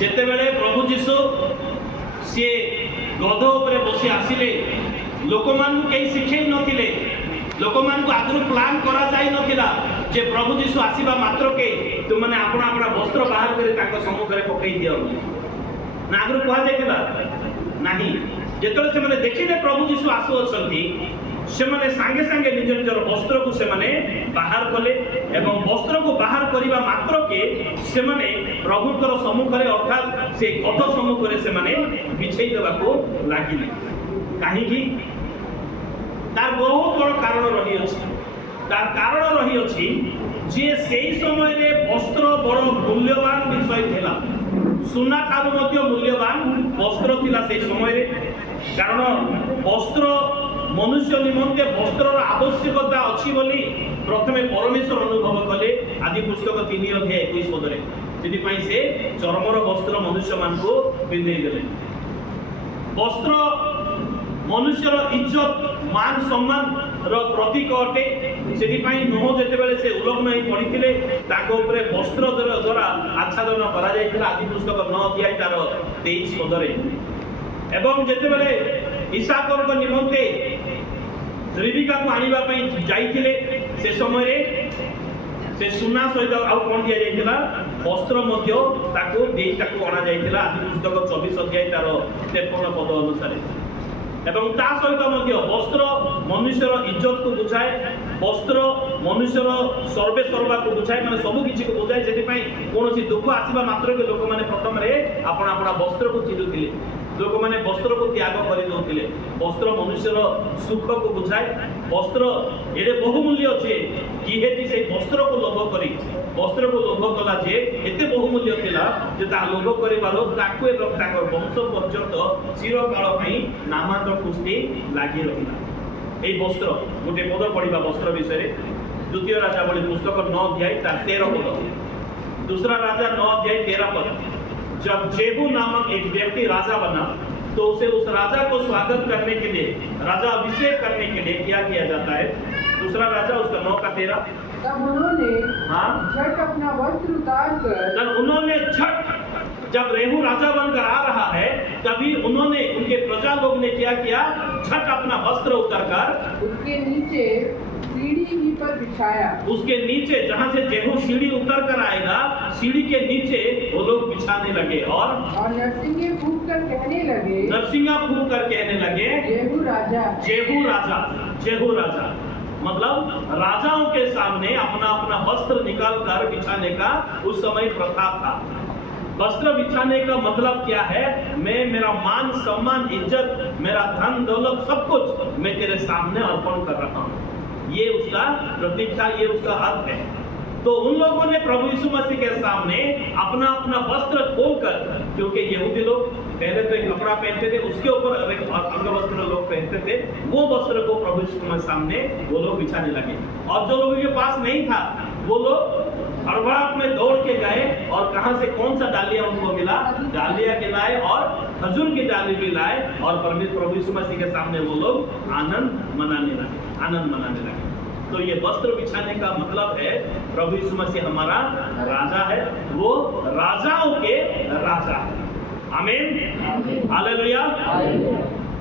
ଯେତେବେଳେ ପ୍ରଭୁ ଯୀଶୁ ସିଏ ଗଧ ଉପରେ ବସି ଆସିଲେ, ଲୋକମାନଙ୍କୁ କେହି ଶିଖେଇ ନଥିଲେ, ଲୋକମାନଙ୍କୁ ଆଗରୁ ପ୍ଲାନ୍ କରାଯାଇ ନଥିଲା ଯେ ପ୍ରଭୁ ଯୀଶୁ ଆସିବା ମାତ୍ରକେ ତୁମମାନେ ଆପଣ ଆପଣ ବସ୍ତ୍ର ବାହାର କରି ତାଙ୍କ ସମ୍ମୁଖରେ ପକେଇ ଦିଅ ନା ଆଗରୁ କୁହାଯାଇଥିଲା ନାହିଁ। ଯେତେବେଳେ ସେମାନେ ଦେଖିଲେ ପ୍ରଭୁ ଯୀଶୁ ଆସୁଅଛନ୍ତି, ସେମାନେ ସାଙ୍ଗେ ସାଙ୍ଗେ ନିଜ ନିଜର ବସ୍ତ୍ରକୁ ସେମାନେ ବାହାର କଲେ ଏବଂ ବସ୍ତ୍ରକୁ ବାହାର କରିବା ମାତ୍ରକେ ସେମାନେ ପ୍ରଭୁଙ୍କର ସମ୍ମୁଖରେ ଅର୍ଥାତ୍ ସେ ଗଧ ସମ୍ମୁଖରେ ସେମାନେ ବିଛେଇ ଦେବାକୁ ଲାଗିଲେ। କାହିଁକି? ତାର ବହୁତ ବଡ଼ କାରଣ ରହିଅଛି। ତାର କାରଣ ରହିଅଛି ଯେ ସେହି ସମୟରେ ବସ୍ତ୍ର ବଡ଼ ମୂଲ୍ୟବାନ ବିଷୟ ଥିଲା। ସୁନା ଠାରୁ ମଧ୍ୟ ମୂଲ୍ୟବାନ ବସ୍ତ୍ର ଥିଲା ସେହି ସମୟରେ। କାରଣ ବସ୍ତ୍ର ମନୁଷ୍ୟ ନିମନ୍ତେ ବସ୍ତ୍ରର ଆବଶ୍ୟକତା ଅଛି ବୋଲି ପ୍ରଥମେ ପରମେଶ୍ୱର ଅନୁଭବ କଲେ ଆଦି ପୁସ୍ତକ 3:21 ସେଥିପାଇଁ ସେ ଚର୍ମର ବସ୍ତ୍ର ମନୁଷ୍ୟମାନଙ୍କୁ ପିନ୍ଧେଇ ଦେଲେ। ବସ୍ତ୍ର ମନୁଷ୍ୟର ଇଜ୍ଜତ ମାନ ସମ୍ମାନର ପ୍ରତୀକ ଅଟେ। ସେଥିପାଇଁ ନୋହ ଯେତେବେଳେ ସେ ଉଲଗ୍ନ ହୋଇ ପଡ଼ିଥିଲେ ତାଙ୍କ ଉପରେ ବସ୍ତ୍ର ଦ୍ୱାରା ଆଚ୍ଛାଦନ କରାଯାଇଥିଲା ଆଦି ପୁସ୍ତକ 9:23 ଏବଂ ଯେତେବେଳେ ଇସାକଙ୍କ ନିମନ୍ତେ ରିବିକାକୁ ଆଣିବା ପାଇଁ ଯାଇଥିଲେ ସେ ସମୟରେ ସେ ସୁନା ସହିତ ଆଉ କ'ଣ ଦିଆଯାଇଥିଲା? ବସ୍ତ୍ର ମଧ୍ୟ ତାକୁ ଅଣାଯାଇଥିଲା ଆଦି ପୁସ୍ତକ 24:53 ଅନୁସାରେ। ଏବଂ ତା ସହିତ ମଧ୍ୟ ବସ୍ତ୍ର ମନୁଷ୍ୟର ଇଜ୍ଜତକୁ ବୁଝାଏ, ବସ୍ତ୍ର ମନୁଷ୍ୟର ସର୍ବେ ସର୍ବାକୁ ବୁଝାଏ, ମାନେ ସବୁ କିଛିକୁ ବୁଝାଏ। ସେଥିପାଇଁ କୌଣସି ଦୁଃଖ ଆସିବା ମାତ୍ରକେ ଲୋକମାନେ ପ୍ରଥମରେ ଆପଣା ବସ୍ତ୍ରକୁ ଚିରୁଥିଲେ, ଲୋକମାନେ ବସ୍ତ୍ରକୁ ତ୍ୟାଗ କରିଦେଉଥିଲେ। ବସ୍ତ୍ର ମନୁଷ୍ୟର ସୁଖକୁ ବୁଝାଏ। ବସ୍ତ୍ର ଏଡ଼େ ବହୁମୂଲ୍ୟ ଅଛି କିହେତି ସେଇ ବସ୍ତ୍ରକୁ ଲୋଭ କରି ବସ୍ତ୍ରକୁ ଲୋଭ କଲା ଯେ ଏତେ ବହୁମୂଲ୍ୟ ଥିଲା ଯେ ତାହା ଲୋଭ କରିବାରୁ ତାକୁ ଏବଂ ତାଙ୍କର ବଂଶ ପର୍ଯ୍ୟନ୍ତ ଚିରକାଳ ପାଇଁ ନାମାନ୍ତ କୁସ୍ତି ଲାଗି ରହିଲା। এই বস্ত্র গোটে পদ পড়া বস্ত্র বিষয়ে দ্বিতীয় রাজাবলী पुस्तक 9:13 दूसरा राजा 9:13 जब जेहू नामक एक व्यक्ति राजा बना तो उसे उस राजा को स्वागत करने के लिए, राजा अभिषेक करने के लिए क्या किया जाता है? दूसरा राजा उसका 9:13 तब उन्होंने झट अपना वस्त्र उतार कर जब रेहू राजा बनकर आ रहा है तभी उन्होंने उनके प्रजा लोग ने क्या किया? झट अपना वस्त्र उतारकर उसके नीचे सीढ़ी ही पर बिछाया। उसके नीचे जहाँ से जेहू सीढ़ी उतर कर आएगा, सीढ़ी के नीचे वो लोग बिछाने लगे और नरसिंगे फूंक कर कहने लगे जेहू राजा, जेहू राजा, जेहू राजा। मतलब राजाओं के सामने अपना वस्त्र निकाल कर बिछाने का उस समय प्रथा था। वस्त्र बिछाने का मतलब क्या है? मैं मेरा मान सम्मान इज्जत मेरा धन दौलत सब कुछ मैं तेरे सामने अर्पण कर रहा हूँ, ये उसका प्रतीक्षा, ये उसका अर्थ है। तो उन लोगों ने प्रभु यीशु मसीह के सामने अपना वस्त्र खोलकर, क्योंकि यहूदी लोग पहले तो एक कपड़ा पहनते थे, उसके ऊपर अंगवस्त्र लोग पहनते थे, वो वस्त्र को प्रभु यीशु के सामने वो लोग बिछाने लगे। और जो लोगों के पास नहीं था वो लोग हड़बड़ाहट में दौड़ के गए और कहां से कौन सा डालिया उनको मिला? डालिया के लाए और खजूर की डाली भी लाए और प्रभु यीशु मसीह के सामने वो लोग आनंद मनाने लगे। तो ये वस्त्र बिछाने का मतलब है प्रभु यीशु मसीह हमारा राजा है, वो राजाओं के राजा है। आमीन, हालेलुया।